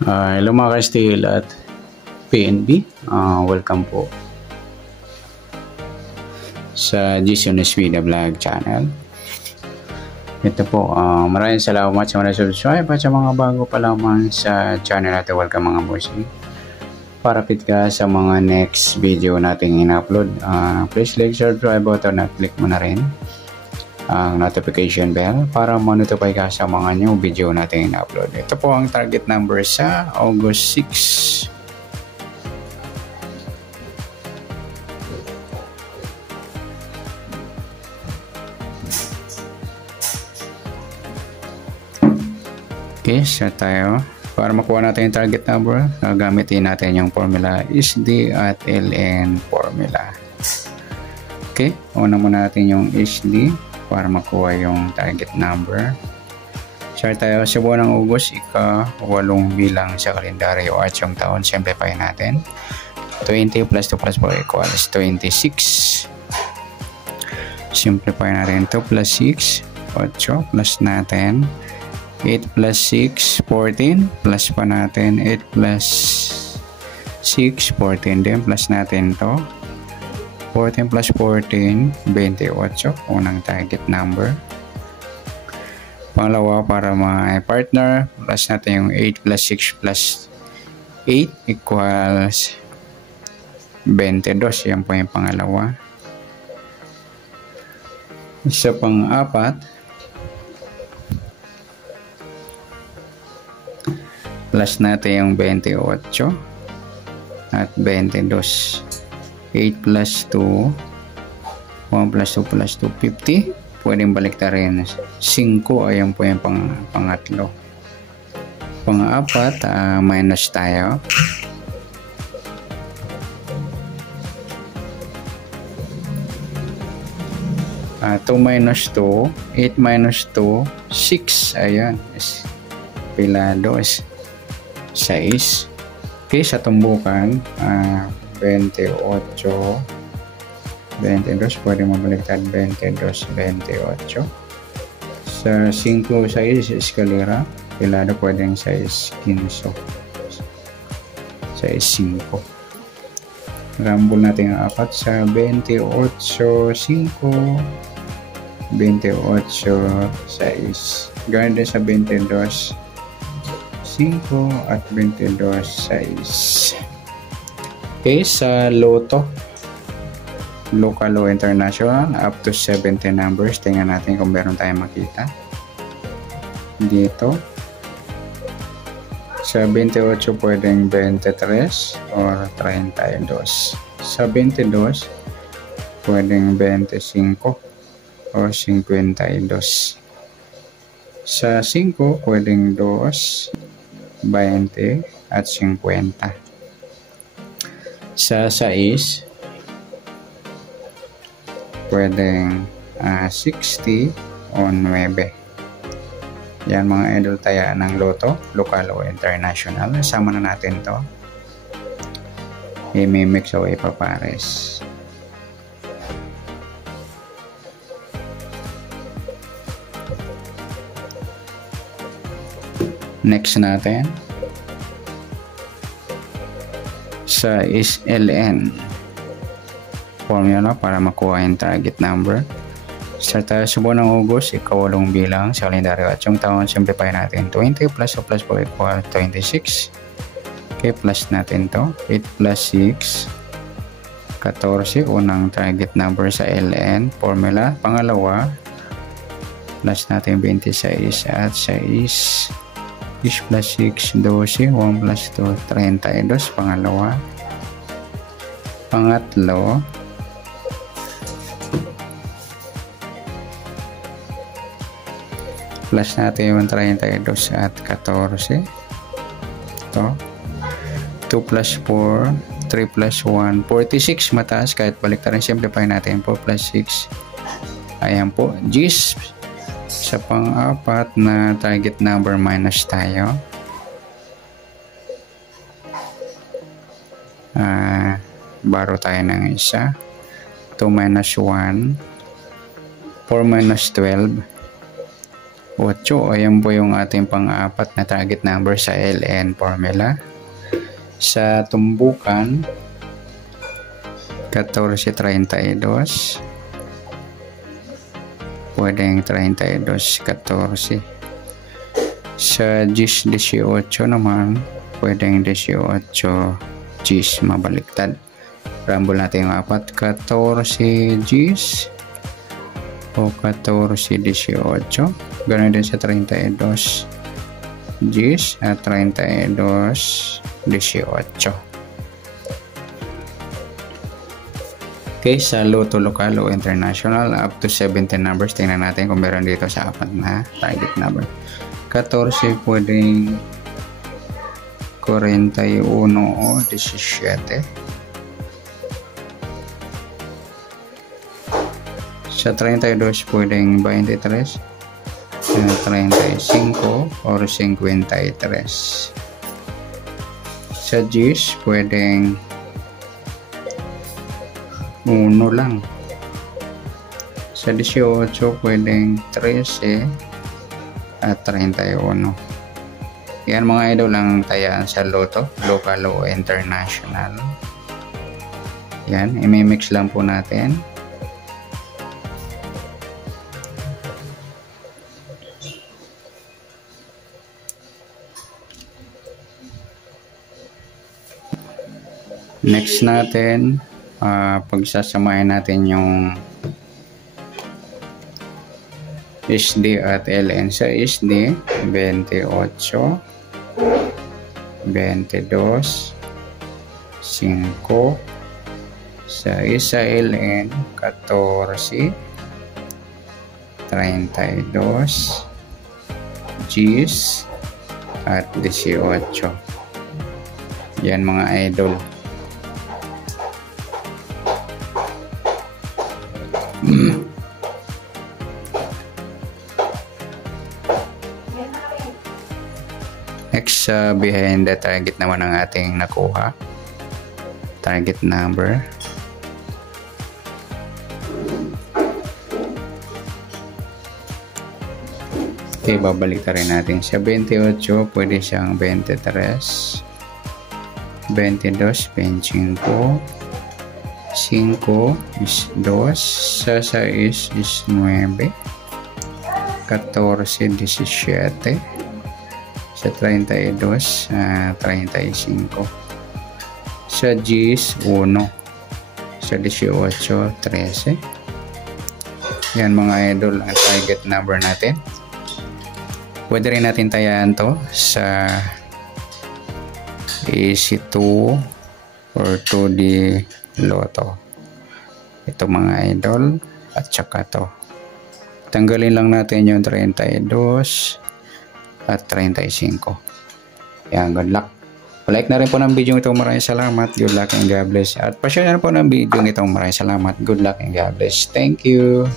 Hello mga ka-steel at PNB. Welcome po sa Jasonis Vida Vlog channel. Ito po, maraming salamat sa mga subscribe at sa mga bago pa lamang sa channel natin. Welcome mga bossing. Para fit ka sa mga next video natin in-upload, please like, subscribe button at click mo na rin ang notification bell para ma-notify ka sa mga new video natin in-upload. Ito po ang target number sa August 6. Okay, start tayo. Para makuha natin yung target number, gagamitin natin yung formula SD at LN formula. Okay, una muna natin yung SD para makuha yung target number. Start tayo sa buwan ng August, ika-8 bilang sa kalendaryo at yung taon. Simplify natin. 20 plus 2 plus 4 equals 26. Simplify natin 2 plus 6, 8 plus natin 8 plus 6, 14 plus pa natin 8 plus 6, 14 din plus natin to 14 plus 14, 28 unang target number. Pangalawa, para may partner, plus natin yung 8 plus 6 plus 8 equals 22. Yan po yung pangalawa. Isa pang apat, plus natin yung 28 at 22. 8 plus 2, 1 plus 2 plus 2, 50. Pwedeng balik na rin 5. Ayan po yung pangatlo. Pang-apat, minus tayo. Two minus 2, 8 minus 2, 6. Ayan, pilado is 6. Okay, sa tumbukan, 28, 22, pwede mabaliktad 22, 28. Sa 5, 6 eskalera, pilado pwedeng 6, 15. 6, 5. Rambol natin ang 4 sa 28, 5, 28, 6. Ganoon din sa 22, 5 at 22, 6. Okay, sa Lotto, local o international, up to 70 numbers. Tingnan natin kung meron tayong makita dito. Sa 28 pwedeng 23 or 32. Sa 22 pwedeng 25 or 52. Sa 5 pwedeng 2, 20 at 50. Sa 6 pwedeng 60 o 9. Yan mga idol taya ng Lotto, local o international. Sama na natin to. I-mix o ipapares. Next natin sa SLN formula para makuha yung target number. Start tayo sa buwan ng August, ika-8 bilang sa kalendaryo at yung taon. Simplify natin 20 plus 2 plus 4 equal 26. Okay, plus natin to 8 plus 6, 14 unang target number sa LN formula. Pangalawa, plus natin 26 at 6 plus 6, 12, 1 plus 2, 32. Pangalawa. Pangatlo, plus natin yung 32 at 14. Ito. 2 plus 4, 3 plus 1, 46. Mataas kahit balik na rin. Simplify natin 4 plus 6. Ayan po. Gis. Sa pang-apat na target number, minus tayo. Baro tayo ng isa. 2 minus 1, 4 minus 12, 8. Ayan po yung ating pang-apat na target number sa LN formula. Sa tumbukan, 14.32. Pwedeng 32.14. Sa 10.18 naman, pwedeng 18 Gs mabaliktad. Rambol natin yung 4. 14 Gs o 14.18. Ganun din sa 32 Gs at 32.18. Okay, sa Lotto Local o International, up to 17 numbers. Tingnan natin kung meron dito sa 4 na target number. 14 pwedeng 41 o 17. Sa 32 pwedeng 23, 35 or 53. Sa Gs pwedeng 1 lang. Sa 18 pwedeng 13 at 31. Yan mga idol lang tayaan sa Lotto, local o international. Yan, imimix lang po natin. Next natin, pagsasamahin natin yung SD at LN. Sa SD, 28, 22, 5. Sa isa LN, 14, 32, Gs at 18. Yan mga idol. Next, behind the target naman ang ating nakuha. Target number. Okay, babalik rin natin. Sa 28, pwede siyang 23, 22, 25. 5 is 2, sa 6 is 9, 14, 17, sa 32, 35, sa Gs 1, sa 18, 13. Yan mga idol ang target number natin. Pwede rin natin tayaan to sa EC2 or 2D Lotto. Ito mga idol at saka to. Tanggalin lang natin yung 32 at 35. Yan, good luck. Like na rin po ng video ito. Maraming salamat. Good luck and God bless. At pa-share na po ng video nito. Maraming salamat. Good luck and God bless. Thank you.